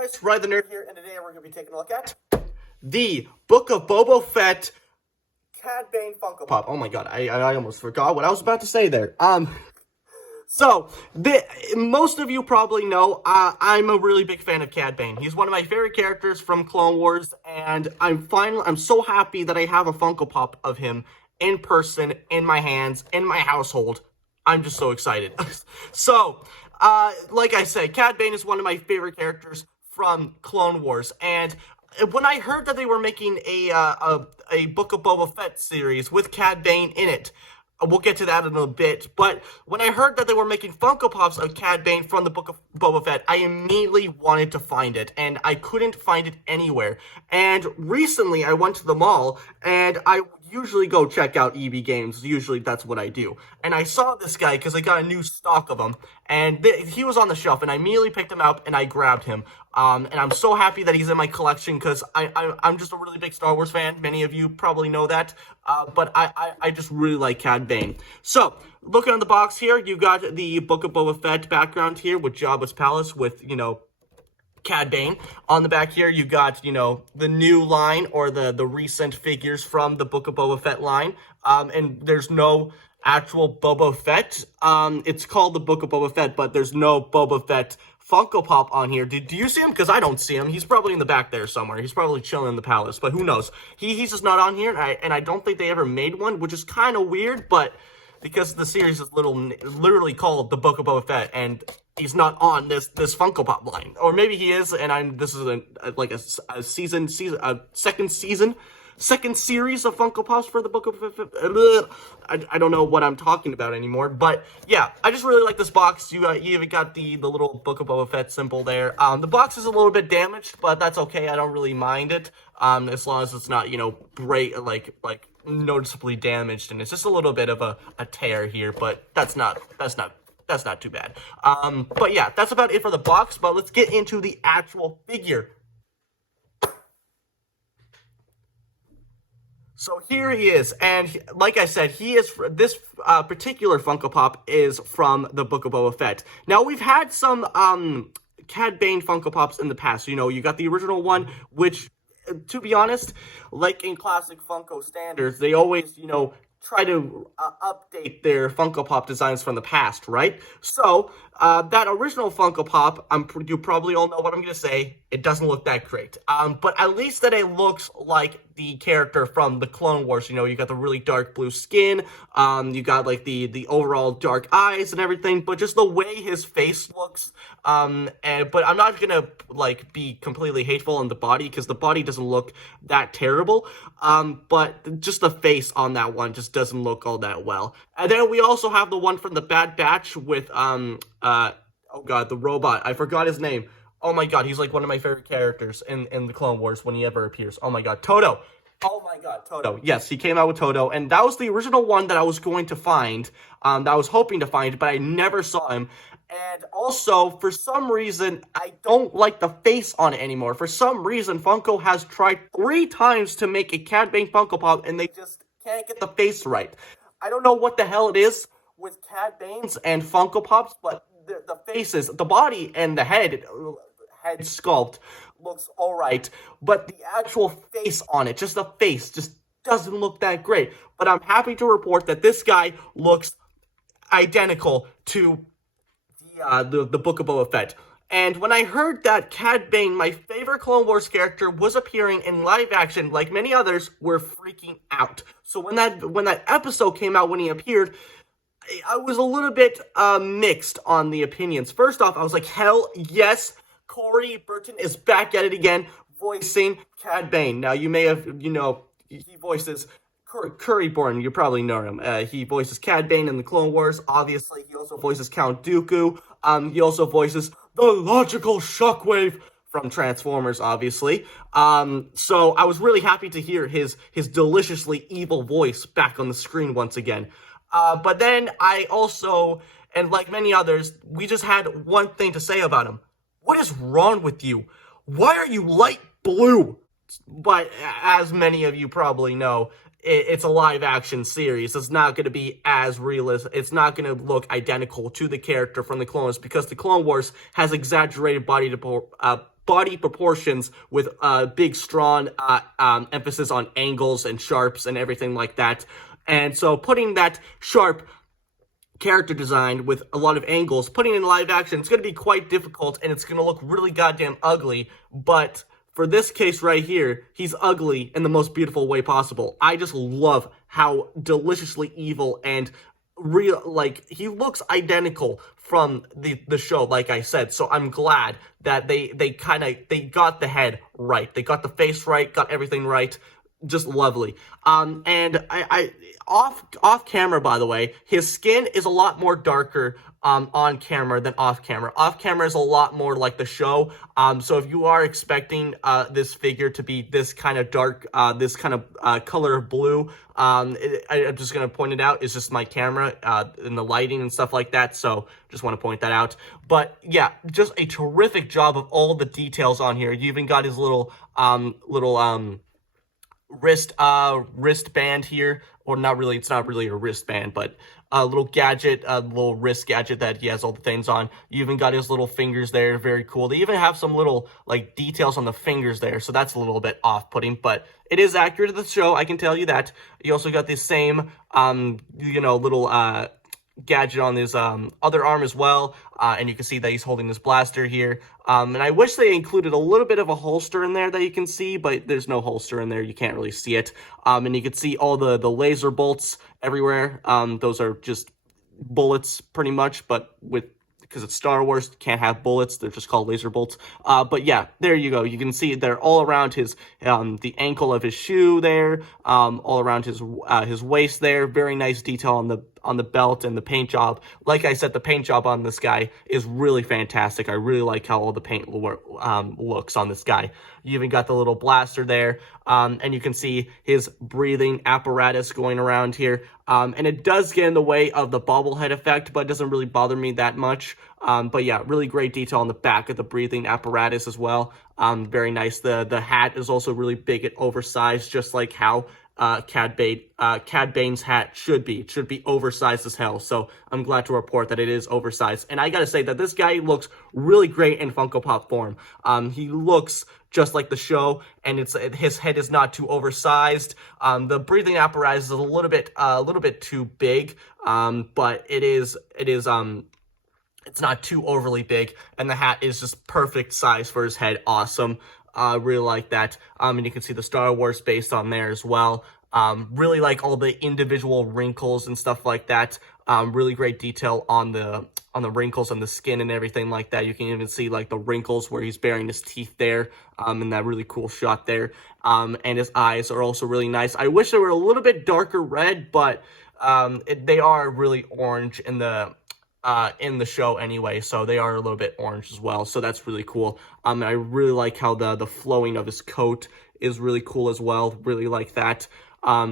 guys, Ryan the Nerd here, and today we're going to be taking a look at the Book of Boba Fett Cad Bane Funko Pop. Oh my god, I almost forgot what I was about to say there. Most of you probably know, I'm a really big fan of Cad Bane. He's one of my favorite characters from Clone Wars, and I'm so happy that I have a Funko Pop of him in person, in my hands, in my household. I'm just so excited. Like I said, Cad Bane is one of my favorite characters from Clone Wars, and when I heard that they were making a Book of Boba Fett series with Cad Bane in it, we'll get to that in a bit, but when I heard that they were making Funko Pops of Cad Bane from the Book of Boba Fett, I immediately wanted to find it, and I couldn't find it anywhere. And recently, I went to the mall, and I usually go check out EB Games. Usually, that's what I do. And I saw this guy, because I got a new stock of him, and he was on the shelf, and I immediately picked him up, and I grabbed him. And I'm so happy that he's in my collection, because I'm just a really big Star Wars fan. Many of you probably know that, but I just really like Cad Bane. So, looking on the box here, you got the Book of Boba Fett background here with Jabba's palace with, Cad Bane. On the back here, you got, the new line or the recent figures from the Book of Boba Fett line. And there's no actual Boba Fett. It's called the Book of Boba Fett, but there's no Boba Fett Funko Pop on here. Do you see him? Because I don't see him. He's probably in the back there somewhere. He's probably chilling in the palace, but who knows? He's just not on here, and I don't think they ever made one, which is kind of weird, but because the series is literally called the Book of Boba Fett, and he's not on this Funko Pop line, or maybe he is, and this is a second series of Funko Pops for the Book of Fett. I don't know what I'm talking about anymore, but yeah, I just really like this box. You even got the little Book of Boba Fett symbol there. The box is a little bit damaged, but that's okay. I don't really mind it, as long as it's not like noticeably damaged, and it's just a little bit of a tear here, but that's not too bad. But yeah, that's about it for the box, but let's get into the actual figure. So here he is, and like I said, this particular Funko Pop is from the Book of Boba Fett. Now, we've had some Cad Bane Funko Pops in the past. You got the original one, which, to be honest, like in classic Funko standards, they always, try to update their Funko Pop designs from the past, right? So, that original Funko Pop, you probably all know what I'm going to say, it doesn't look that great. But at least that it looks like the character from the Clone Wars. You got the really dark blue skin, you got like the overall dark eyes and everything, but just the way his face looks, but I'm not gonna be completely hateful on the body, because the body doesn't look that terrible, but just the face on that one just doesn't look all that well. And then we also have the one from the Bad Batch with, oh god, the robot, I forgot his name. Oh my god, he's like one of my favorite characters in the Clone Wars when he ever appears. Oh my god, Todo. Oh my god, Todo. Yes, he came out with Todo, and that was the original one that I was going to find, that I was hoping to find, but I never saw him. And also, for some reason, I don't like the face on it anymore. For some reason, Funko has tried 3 times to make a Cad Bane Funko Pop, and they just can't get the face right. I don't know what the hell it is with Cad Banes and Funko Pops, but the faces, the body, and the head sculpt looks alright, but the actual face on it, just the face, just doesn't look that great. But I'm happy to report that this guy looks identical to the Book of Boba Fett. And when I heard that Cad Bane, my favorite Clone Wars character, was appearing in live action, like many others, we're freaking out. So when that episode came out, when he appeared, I was a little bit mixed on the opinions. First off, I was like, hell yes, Corey Burton is back at it again, voicing Cad Bane. Now, you may have, he voices Curryborn, you probably know him. He voices Cad Bane in the Clone Wars, obviously. He also voices Count Dooku. He also voices the logical Shockwave from Transformers, obviously. So I was really happy to hear his deliciously evil voice back on the screen once again. But then I also, and like many others, we just had one thing to say about him. What is wrong with you? Why are you light blue? But as many of you probably know, it's a live-action series. It's not going to be as realistic. It's not going to look identical to the character from the Clone Wars, because the Clone Wars has exaggerated body body proportions with big, strong emphasis on angles and sharps and everything like that. And so putting that sharp character design with a lot of angles, putting it in live action, it's going to be quite difficult, and it's going to look really goddamn ugly, but for this case right here, he's ugly in the most beautiful way possible. I just love how deliciously evil and real, like, he looks identical from the show, like I said. So I'm glad that they got the head right. They got the face right, got everything right. Just lovely. And I off camera, by the way, his skin is a lot more darker on camera than off camera. Off camera is a lot more like the show. So if you are expecting this figure to be this kind of dark, this kind of color of blue, I'm just gonna point it out. It's just my camera and the lighting and stuff like that. So just want to point that out. But yeah, just a terrific job of all the details on here. You even got his little wristband here, or not really, it's not really a wristband, but a little gadget, a little wrist gadget that he has all the things on. You even got his little fingers there, very cool. They even have some little, like, details on the fingers there, so that's a little bit off-putting, but it is accurate to the show, I can tell you that. You also got this same, little, gadget on his other arm as well, and you can see that he's holding this blaster here, and I wish they included a little bit of a holster in there that you can see, but there's no holster in there, you can't really see it, and you can see all the laser bolts everywhere. Those are just bullets pretty much, but because it's Star Wars, can't have bullets, they're just called laser bolts. But yeah, there you go. You can see they're all around his, the ankle of his shoe there, all around his waist there. Very nice detail on the belt and the paint job. Like I said, the paint job on this guy is really fantastic. I really like how all the paint looks on this guy. You even got the little blaster there, and you can see his breathing apparatus going around here. And it does get in the way of the bobblehead effect, but it doesn't really bother me that much. But yeah, really great detail on the back of the breathing apparatus as well. Very nice. The hat is also really big and oversized, just like how Cad Bane's hat should be. It should be oversized as hell. So I'm glad to report that it is oversized. And I gotta say that this guy looks really great in Funko Pop form. He looks just like the show, and his head is not too oversized. The breathing apparatus is a little bit too big, but it's not too overly big, and the hat is just perfect size for his head. Awesome. Really like that. And you can see the Star Wars base on there as well. Really like all the individual wrinkles and stuff like that. Really great detail on the wrinkles on the skin and everything like that. You can even see like the wrinkles where he's baring his teeth there, in that really cool shot there. And his eyes are also really nice. I wish they were a little bit darker red, but they are really orange in the show anyway, so they are a little bit orange as well, so that's really cool. And I really like how the flowing of his coat is really cool as well. Really like that.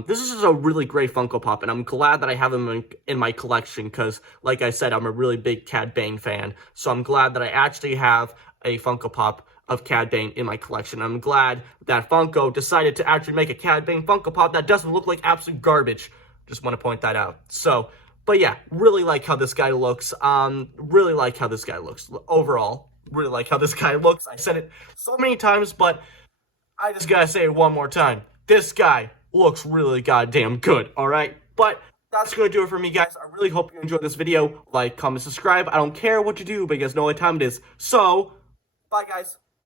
This is just a really great Funko Pop, and I'm glad that I have him in my collection, because, like I said, I'm a really big Cad Bane fan, so I'm glad that I actually have a Funko Pop of Cad Bane in my collection. I'm glad that Funko decided to actually make a Cad Bane Funko Pop that doesn't look like absolute garbage. Just want to point that out. So, but yeah, really like how this guy looks. Really like how this guy looks. Overall, really like how this guy looks. I said it so many times, but I just gotta say it one more time. This guy looks really goddamn good, alright? But that's gonna do it for me, guys. I really hope you enjoyed this video. Like, comment, subscribe. I don't care what you do, but you guys know what time it is. So, bye, guys.